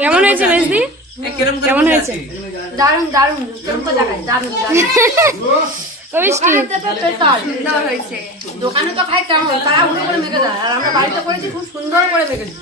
কেমন হয়েছে মেজদি? কেমন হয়েছে? দারুন দারুন চমকে দেখায় দারুন দারুন সুন্দর হয়েছে। দোকানে তো খাই কেমন তারা উঠে করে মেখে দেয়, আর আমরা বাড়িতে করেছি খুব সুন্দর করে মেখেছি।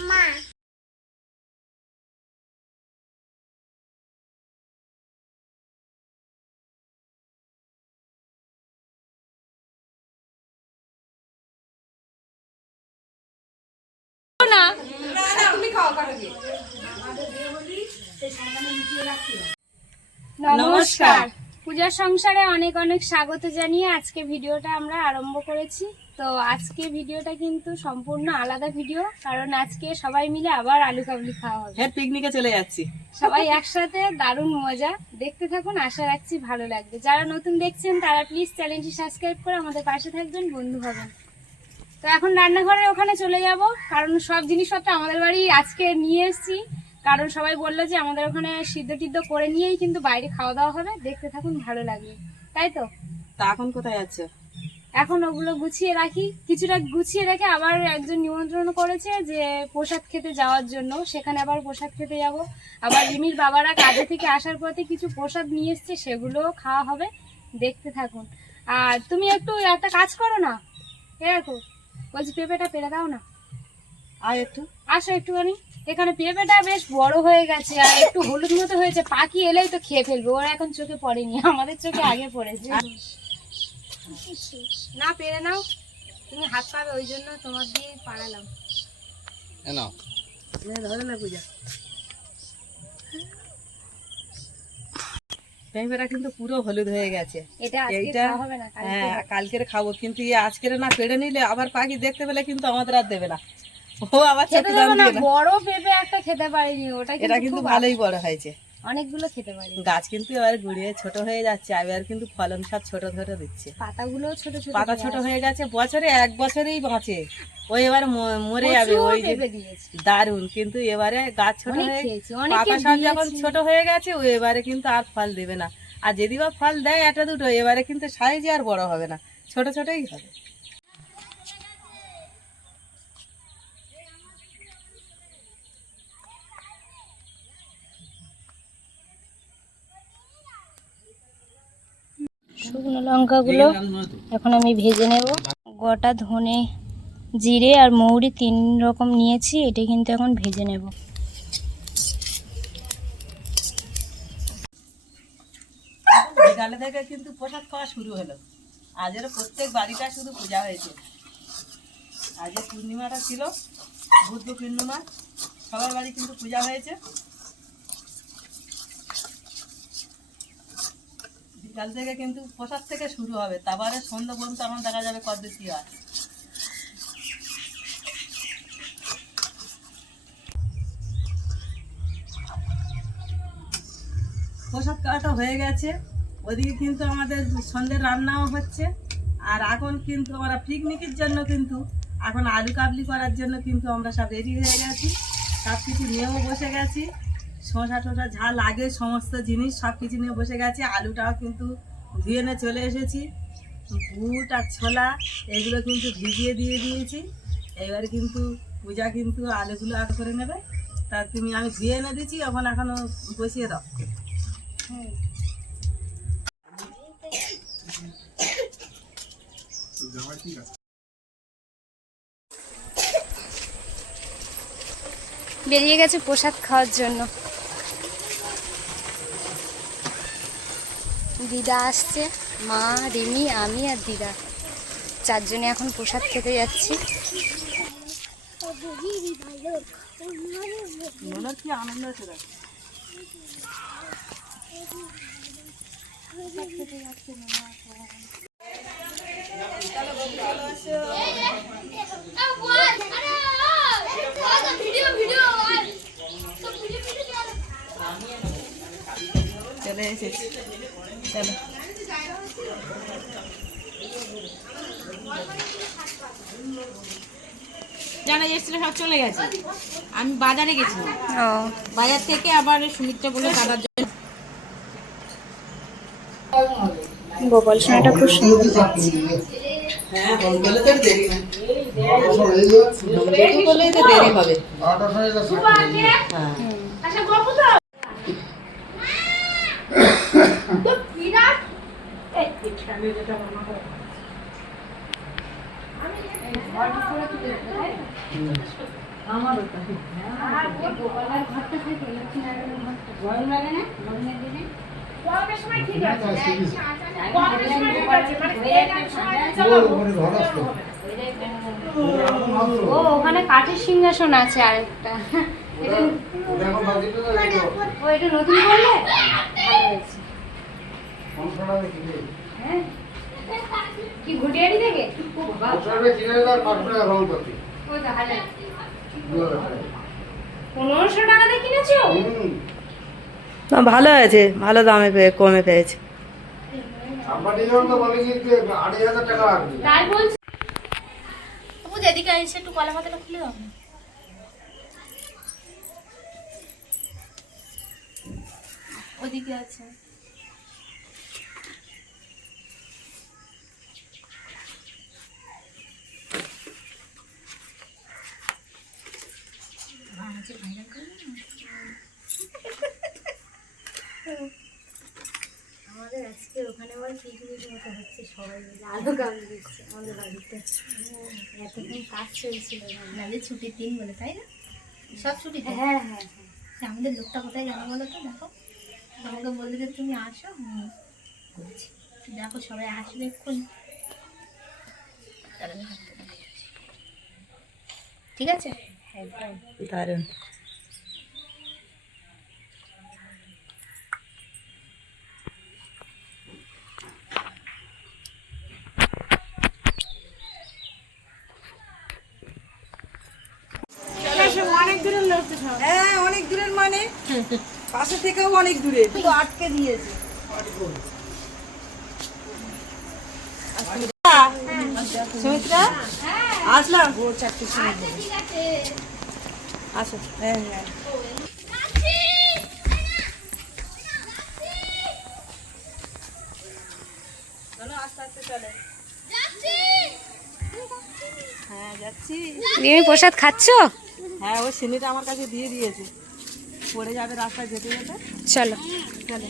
নমস্কার। পূজার সংসারে অনেক অনেক স্বাগত জানিয়ে আজকে ভিডিওটা আমরা আরম্ভ করেছি। তো আজকে ভিডিওটা কিন্তু সম্পূর্ণ আলাদা ভিডিও, কারণ আজকে সবাই মিলে আবার আলু কাবলি খাওয়া হবে। হ্যাঁ, পিকনিকে চলে যাচ্ছি সবাই একসাথে, দারুণ মজা। দেখতে থাকুন, আশা রাখছি ভালো লাগবে। যারা নতুন দেখছেন তারা প্লিজ চ্যানেলটি সাবস্ক্রাইব করে আমাদের পাশে থাকবেন, বন্ধু হবেন। তো এখন রান্নাঘরে ওখানে চলে যাব, কারণ সব জিনিসপত্র আমাদের বাড়ি আজকে নিয়ে এসেছি। কারণ সবাই বললো যে আমাদের ওখানে সিদ্ধ টিদ্ধ করে নিয়েই কিন্তু বাইরে খাওয়া দাওয়া হবে। দেখতে থাকুন, ভালো লাগবে, তাই তো? তা এখন কোথায় যাচ্ছে? এখন ওগুলো গুছিয়ে রাখি, কিছুটা গুছিয়ে রেখে আবার একজন নিমন্ত্রণ করেছে যে প্রসাদ খেতে যাওয়ার জন্য, সেখানে আবার প্রসাদ খেতে যাব। আবার রিমির বাবারা কাজে থেকে আসার পথে কিছু প্রসাদ নিয়ে এসছে, সেগুলোও খাওয়া হবে। দেখতে থাকুন। আর তুমি একটু একটা কাজ করো না, এরকম বলছি, পেঁপেটা পেরে দাও না। আর একটু আসো একটুখানি। এখানে পেঁপেটা বেশ বড় হয়ে গেছে আর একটু হলুদ মতো হয়েছে, পাখি এলেই তো খেয়ে ফেলবে। ওরা এখন চোখে পড়েনি, আমাদের চোখে আগে পড়েছে। না পেরে নাও, তুমি হাত পাবে, ওই জন্য তোমার দিয়ে পাড়ালাম। ধরে না পূজা, পেঁপেটা কিন্তু পুরো হলুদ হয়ে গেছে। এটা আজকে এইটা খাওয়া হবে না, হ্যাঁ কালকের খাবো, কিন্তু আজকের না পেড়ে নিলে আবার পাখি দেখতে পেলে কিন্তু আমাদের আর দেবে না। ও আবার খেতে দেবো না। বড় পেঁপে একটা খেতে পারিনি, ওটা এটা কিন্তু ভালোই বড় হয়েছে। অনেকগুলো খেতে পারি। গাছ কিন্তু এবার গুড়িয়ে ছোট হয়ে যাচ্ছে, এবার কিন্তু ফলন সব ছোট ধরে দিচ্ছে। পাতাগুলো ছোট ছোট, পাতা ছোট হয়ে গেছে, বছরে এক বছরেই বাঁচে। ওই এবার মরে যাবে। ওই যে দারুন, কিন্তু এবারে গাছ ছোট হয়ে পাতা সব যখন ছোট হয়ে গেছে, ও এবারে কিন্তু আর ফল দেবে না। আর যদি বা ফল দেয় একটা দুটো, এবারে কিন্তু সাইজে আর বড় হবে না, ছোট ছোটই হবে। শুকনো লঙ্কাগুলো এখন আমি ভেজে নেব। গোটা ধনে, জিরে আর মৌরি 3 রকম নিয়েছি, এটা কিন্তু এখন ভেজে নেব। বিকালে থেকে কিন্তু প্রসাদ খাওয়া শুরু হলো। আজের প্রত্যেক বাড়িটা শুধু পূজা হয়েছে। আজকে পূর্ণিমাটা ছিল, বুদ্ধ পূর্ণিমা, সবার বাড়ি কিন্তু পূজা হয়েছে। বিকাল থেকে কিন্তু প্রসাদ থেকে শুরু হবে, তারপরে সন্ধ্যা পর্যন্ত আমার দেখা যাবে কদ্দূর কি হয়। প্রসাদ খাওয়াটা হয়ে গেছে, ওদিকে কিন্তু আমাদের সন্ধ্যের রান্নাও হচ্ছে। আর এখন কিন্তু আমরা পিকনিকের জন্য কিন্তু এখন আলু কাবলি করার জন্য কিন্তু আমরা সব রেডি হয়ে গেছি, সব কিছু নিয়েও বসে গেছি। শসা টসা যা লাগে সমস্ত জিনিস সব কিছু নিয়ে বসে গেছি। আলুটাও কিন্তু ধুয়ে নিয়ে চলে এসেছি। বুট আর ছোলা এগুলো কিন্তু ভিজিয়ে দিয়ে দিয়েছি। এবারে কিন্তু পূজা কিন্তু আলুগুলো আগ করে নেবে। তা আমি ধুয়ে এনে দিচ্ছি, এখনো বসিয়ে দাও। বেরিয়ে গেছে প্রসাদ খাওয়ার জন্য। দিদা আসছে, মা, রিমি, আমি আর দিদা, 4 জনে এখন প্রসাদ খেতে যাচ্ছি। কি আনন্দ হচ্ছে। চলে এসেছি, চলো। জানা যাচ্ছিল সব চলে গেছে। আমি বাজারে গেছিলাম, বাজার থেকে আবার সুমিত্রা বলে দাদার জন্য। গোপাল সোনাটা খুব সুন্দর লাগছে। হ্যাঁ, দেরি হবে। আচ্ছা বাবু তো বিরাট এই পিছনে যেটা মনে হয় আমি ঘর করে তুলে দেই আমারও তো আর গোপালের ঘরটা থেকে লক্ষ্মীনারায়ণের ঘরটা গরম লাগে না গরমের দিনে গরমের সময় ঠিক আছে গরমের সময় ঠিক আছে মানে এই সময় চালাবো ও ওখানে কাঠের সিংহাসন আছে আরেকটা ও এটা নতুন করলে ভালো হয়েছে হ্যাঁ কি ঘুটিয়ারি থেকে ও তাহলে 1500 টাকা দিয়ে কিনেছো না ভালো হয়েছে, ভালো দামে কমে পেয়েছে। তাই বলছি তবু যেদিকে এসে একটু কলা পাতাটা খুলে দাও না। ওদিকে আছে আমাদের আজকে ওখানে আবার পিকনিক মতো হচ্ছে, সবাই মিলে আলু কাবলি দিচ্ছে আমাদের বাড়িতে। এতক্ষণ কাজ চলছিল, নালে ছুটির দিন বলে, তাই না? সব ছুটি। হ্যাঁ হ্যাঁ হ্যাঁ আমাদের লোকটা কোথায় গেল বলো তো? দেখো, আমাকে বললে যে তুমি আসো, বলছি দেখো সবাই আসবে এক্ষুনি। ঠিক আছে, একদম দারুণ। হ্যাঁ অনেক দূরের, মানে পাশে থেকেও অনেক দূরে, তো আটকে দিয়েছে। সুমিত্রা আসলাম, ভোর 4টের সময় আসো। হ্যাঁ হ্যাঁ চলো, আস্তে আস্তে চলে। হ্যাঁ যাচ্ছি। তুমি প্রসাদ খাচ্ছ? হ্যাঁ ওই সিনিটা আমার কাছে দিয়ে দিয়েছে, পড়ে যাবে রাস্তায় যেতে যেতে। চলো চলে।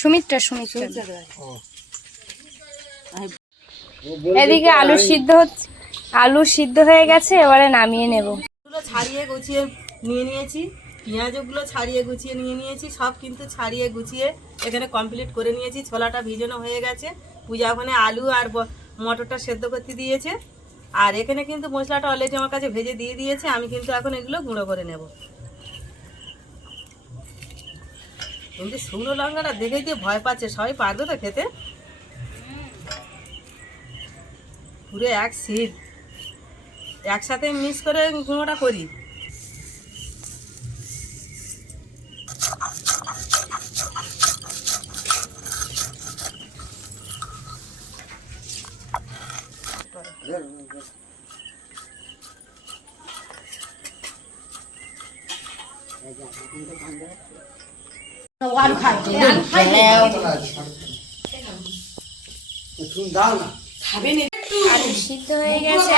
সুমিত্রা এদিকে আলু সিদ্ধ হচ্ছে, আলু সিদ্ধ হয়ে গেছে, এবারে নামিয়ে নেব। গুলো ছাড়িয়ে গুছিয়ে নিয়ে নিয়েছি, পেঁয়াজগুলো ছাড়িয়ে গুছিয়ে নিয়ে নিয়েছি, সব কিন্তু ছাড়িয়ে গুছিয়ে এখানে কমপ্লিট করে নিয়েছি। ছোলাটা ভিজানো হয়ে গেছে, পূজা ওখানে আলু আর মটরটা সেদ্ধ করতে দিয়েছে। আর এখানে কিন্তু মশলাটা অলরেডি আমার কাছে ভেজে দিয়ে দিয়েছে, আমি কিন্তু এখন এগুলো গুঁড়ো করে নেব। কিন্তু শুকনো লঙ্কাটা দেখে দিয়ে ভয় পাচ্ছে, সবাই পারবে তো খেতে? পুরো এক সিট একসাথে মিক্স করে গুঁড়োটা করি। আলু সিদ্ধ হয়ে গেছে,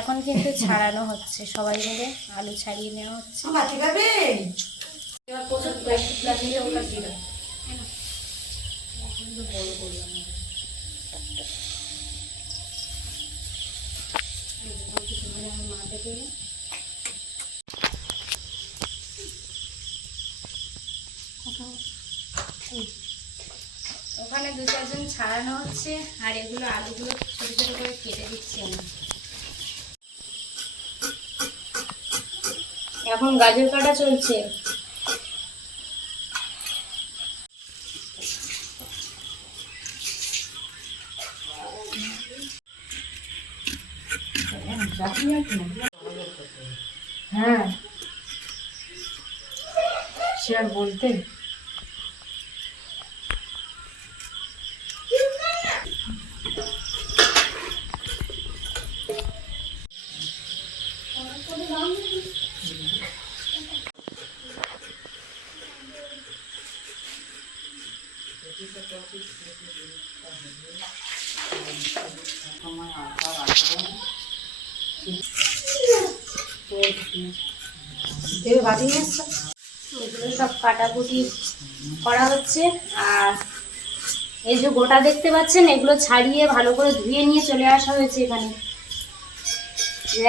এখন কিন্তু ছাড়ানো হচ্ছে, সবাই মিলে আলু ছাড়িয়ে নেওয়া হচ্ছে। ওখানে 2-4 জন ছাড়ানো হচ্ছে, আর এগুলো আলুগুলো ছোট ছোট করে কেটে দিচ্ছি আমি। এখন গাজর কাটা চলছে। হ্যাঁ সে আর বলতে। এগুলো সব কাটাকুটি করা হচ্ছে। আর এই যে গোটা দেখতে পাচ্ছেন, এগুলো ছাড়িয়ে ভালো করে ধুয়ে নিয়ে চলে আসা হয়েছে এখানে।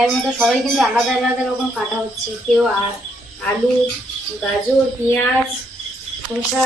এর মতো সবাই কিন্তু আলাদা আলাদা রকম কাটা হচ্ছে। কেউ আলু, গাজর, পেঁয়াজ, শসা।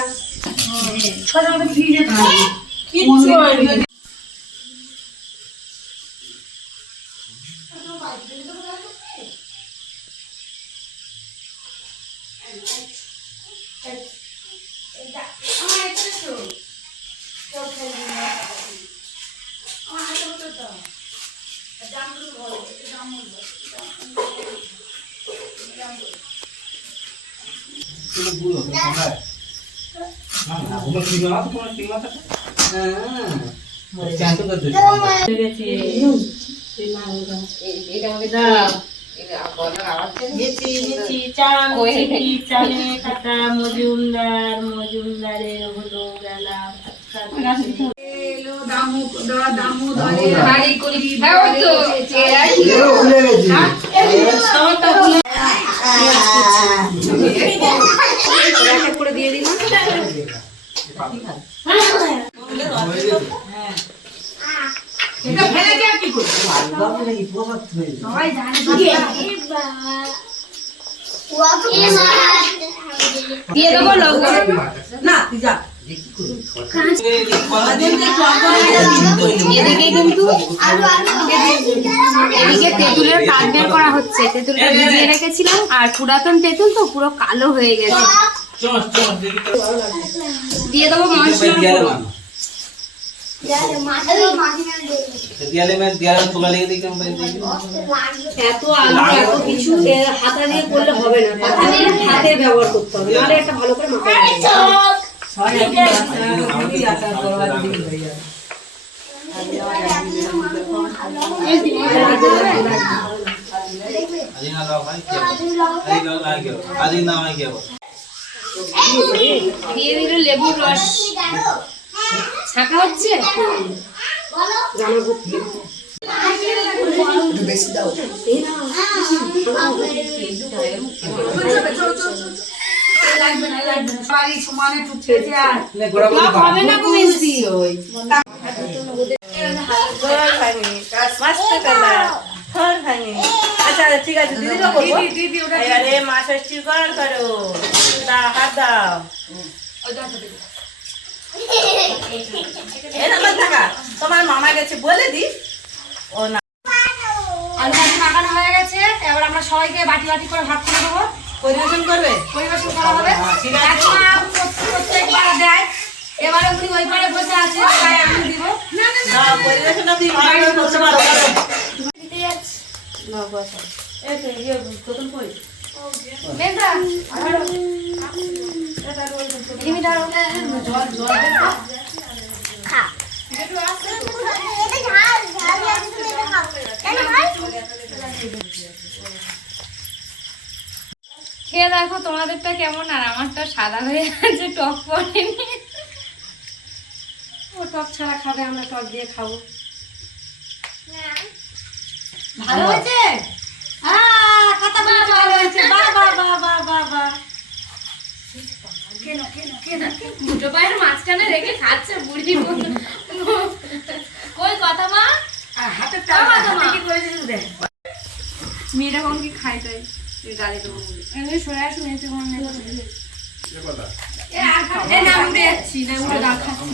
মজুমদারের হলো বেলা করে দিয়ে দিলাম। দিয়ে দেবো লবণ। এদিকে কিন্তু এদিকে তেঁতুলের কাঠ বের করা হচ্ছে। তেঁতুলটা ভিজিয়ে রেখেছিলাম, আর পুরাতন তেঁতুল তো পুরো কালো হয়ে গেছে। দিয়ে দেবো মশলা। এত আলু এত কিছু হাতা দিয়ে করলে হবে না, হাতে ব্যবহার করতে হবে, নাহলে একটা ভালো করে দিয়ে দিল লেবুর রস ছাঁকা হচ্ছে। আচ্ছা ঠিক আছে দিদি তো করবো। আরে মা ষষ্ঠী কর করো, হাত দাও। তোমার মামা গেছে বলে দি। ও না, আলু ভাজি মাখানো হয়ে গেছে। এবার আমরা সবাইকে বাটি বাটি করে ভাত করে দেবো। পরিবেশন করবে, পরিবেশন করা হবে। প্রত্যেকবার দেয়, এবারে উনি ওই পারে বসে আছে, তাই আমি দিব। পরিবেশন আপনি করতে পারো। খেয়ে দেখো তোমাদেরটা কেমন, আর আমারটা সাদা হয়ে আছে, টক পড়েনি। ও টক ছাড়া খাবে, আমরা টক দিয়ে খাবো। ভালো হয়েছে? দুটো পায়ের মাঝখানে রেখে খাচ্ছে বুড়ি। কই কথা মা, মেয়েরা কোন কি খাই তাই গাড়ি দেবো এমনি সরে আসুন। এসে মনে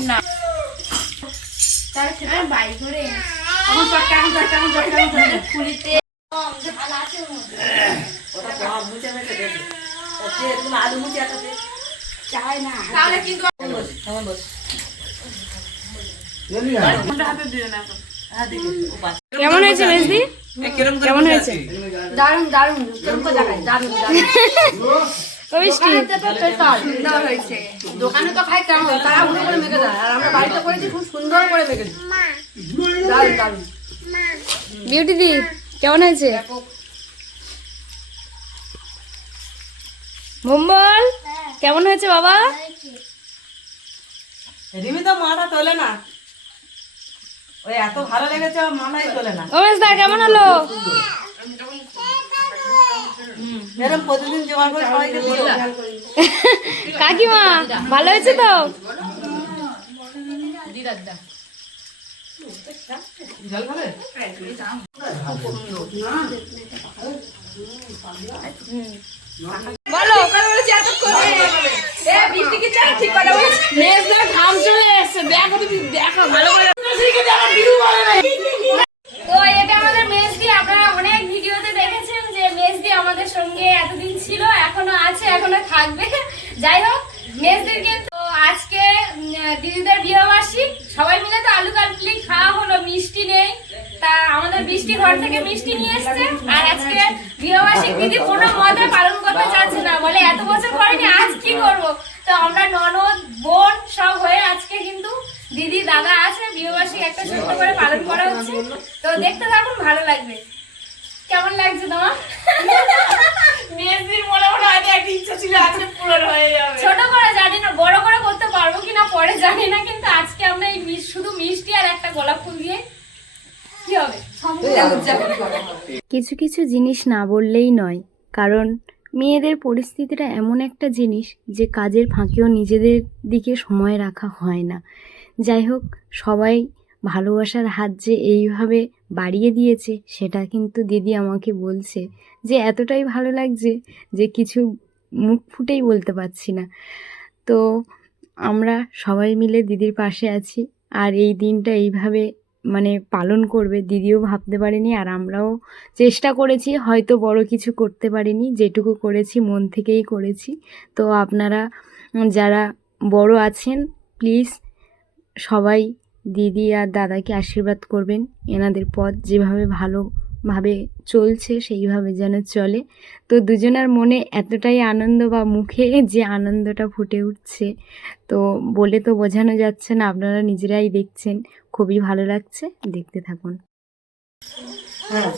না তার খেতে বাই করে খুলিতে আলু মুচি একটা চাই না, তাহলে কিন্তু কেমন হয়েছে মেজদি? কেমন হয়েছে? দারুন দারুন দোকানে তো খাই কেমন তারা উঠে করে মেখে দেয়, আর আমরা বাড়িতে করেছি খুব সুন্দর করে মেখে দিই। দারুন দারুন। বিউটি দি কেমন হয়েছে? মোম্বল কেমন হয়েছে বাবা? রিমি তো মাটা তোলে না, ওই এত ভালো লেগেছে ওর মাটাই তোলে না। ওমেশ দা কেমন হলো? এরকম প্রতিদিন জোগাড় করে সবাইকে দিও। কাকিমা ভালো হয়েছে তো? জল খাবে? বলো মেয়েদের ঘাম চলে এসছে, দেখো তুমি, দেখো ভালো করে। তো এটা আমাদের মেজদি, আপনারা অনেক ভিডিওতে দেখেছেন যে মেজদি আমাদের সঙ্গে এতদিন ছিল, এখনো আছে, এখনো থাকবে। যাই হোক, মেজদির কিন্তু আজকে দিদিদের বিয়েবার্ষিক, সবাই মিলে তো আলু কাটলি খাওয়া হলো, মিষ্টি নেই, তা আমাদের বৃষ্টি ঘর থেকে মিষ্টি নিয়ে এসছে। আর আজকে বিয়েবার্ষিক দিদি কোনো মতে পালন করতে চাচ্ছে না, বলে এত বছর করেনি, আজ কি করব। তো আমরা ননদ বোন সব হয়ে আজকে কিন্তু দিদি দাদা আছে, বিয়েবার্ষিক একটা ছোট্ট করে পালন করা হচ্ছে। তো দেখতে থাকুন, ভালো লাগবে। কেমন লাগছে তোমার? মেয়েদের মনে মনে আগে একটা ইচ্ছা ছিল, আজকে পূরণ হয়ে যাবে। ছোট করে জানি না, বড় করে করতে পারবো কিনা পরে জানি না, কিন্তু আজকে আমরা এই শুধু মিষ্টি আর একটা গোলাপ ফুল দিয়ে কি হবে কিছু কিছু জিনিস না বললেই নয়, কারণ মেয়েদের পরিস্থিতিটা এমন একটা জিনিস যে কাজের ফাঁকেও নিজেদের দিকে সময় রাখা হয় না। যাই হোক, সবাই ভালোবাসার হাত যে এইভাবে বাড়িয়ে দিয়েছে, সেটা কিন্তু দিদি আমাকে বলছে যে এতটাই ভালো লাগছে যে কিছু মুখ ফুটেই বলতে পারছি না। তো আমরা সবাই মিলে দিদির পাশে আছি, আর এই দিনটা এইভাবে মানে পালন করবে দিদিও ভাবতে পারেনি, আর আমরাও চেষ্টা করেছি, হয়তো বড় কিছু করতে পারিনি, যেটুকু করেছি মন থেকেই করেছি। তো আপনারা যারা বড় আছেন, প্লিজ সবাই দিদি আর দাদাকে আশীর্বাদ করবেন, এনাদের পথ যেভাবে ভালোভাবে চলছে সেইভাবে যেন চলে। তো দুজনার মনে এতটাই আনন্দ, বা মুখে যে আনন্দটা ফুটে উঠছে, তো বলে তো বোঝানো যাচ্ছে না, আপনারা নিজেরাই দেখছেন, খুবই ভালো লাগছে, দেখতে থাকুন। হ্যাঁ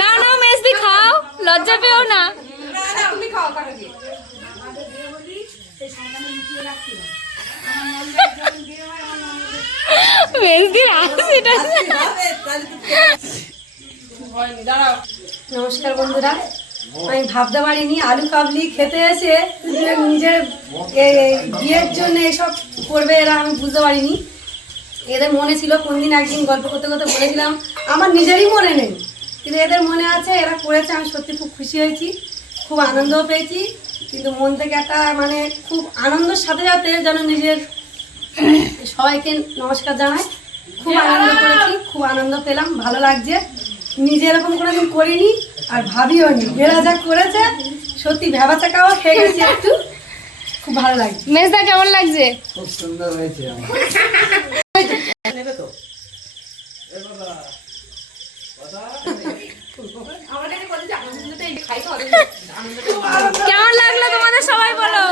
না না মেজদি খাও, লজ্জা পেও না। মেজদির হাসিটা। নমস্কার বন্ধুরা, আমি ভাবতে পারিনি আলু কাবলি খেতে এসে যে নিজের বিয়ের জন্য এসব করবে এরা, আমি বুঝতে পারিনি। এদের মনে ছিল, কোনদিন একদিন গল্প করতে করতে বলেছিলাম, আমার নিজেরই মনে নেই, কিন্তু এদের মনে আছে, এরা করেছে। আমি সত্যি খুব খুশি হয়েছি, খুব আনন্দও পেয়েছি, কিন্তু মন থেকে একটা মানে খুব আনন্দের সাথে সাথে যেন নিজের সবাইকে নমস্কার জানাই। খুব আনন্দ করেছি, খুব আনন্দ পেলাম, ভালো লাগছে। নিজে এরকম কোনোদিন করিনি, আর ভাবিও নি। এরা যা করেছে সত্যি ভেবা চাকাও খেয়ে গেছে একটু, খুব ভালো লাগছে। মেজদা কেমন লাগছে? খুব সুন্দর হয়েছে। নেবে তো কেমন লাগলো তোমাদের সবাই বলো?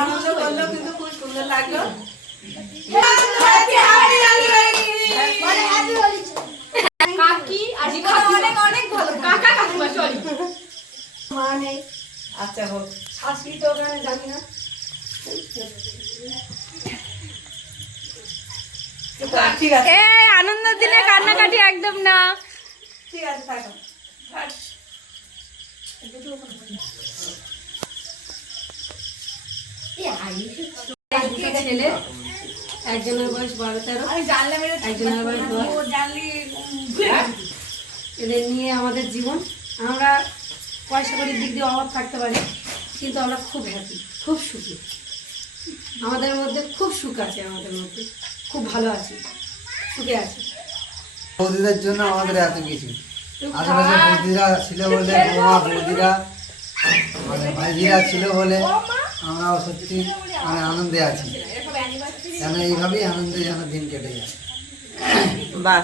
আনন্দ করলো, কিন্তু খুব সুন্দর লাগলো। কাকি আজি অনেক অনেক ভালো, কাকা কাকিমা সরি। মা নেই, আচ্ছা হোক, শাশুড়ি তো ওখানে জানি না। ঠিক আছে এই আনন্দ দিলে কান্নাকাটি একদম না। ঠিক আছে থাকো। দুটো ছেলে, একজনের বয়স 12-13, একজনের বয়স 10। এদের নিয়ে আমাদের জীবন। আমরা পয়সা করির দিক দিয়ে অভাব থাকতে পারি, কিন্তু আমরা খুব হ্যাপি, খুব সুখী। আমাদের মধ্যে খুব সুখ আছে, আমাদের মধ্যে খুব ভালো আছি, সুখে আছি। বৌদিদের জন্য আমাদের এত কিছু, আশেপাশে বৌদিরা ছিল বলে, বৌমা বৌদিরা মানে ভাইজিরা ছিল বলে আমরাও সত্যি মানে আনন্দে আছি। যেন এইভাবেই আনন্দে যেন দিন কেটে যায়। বাহ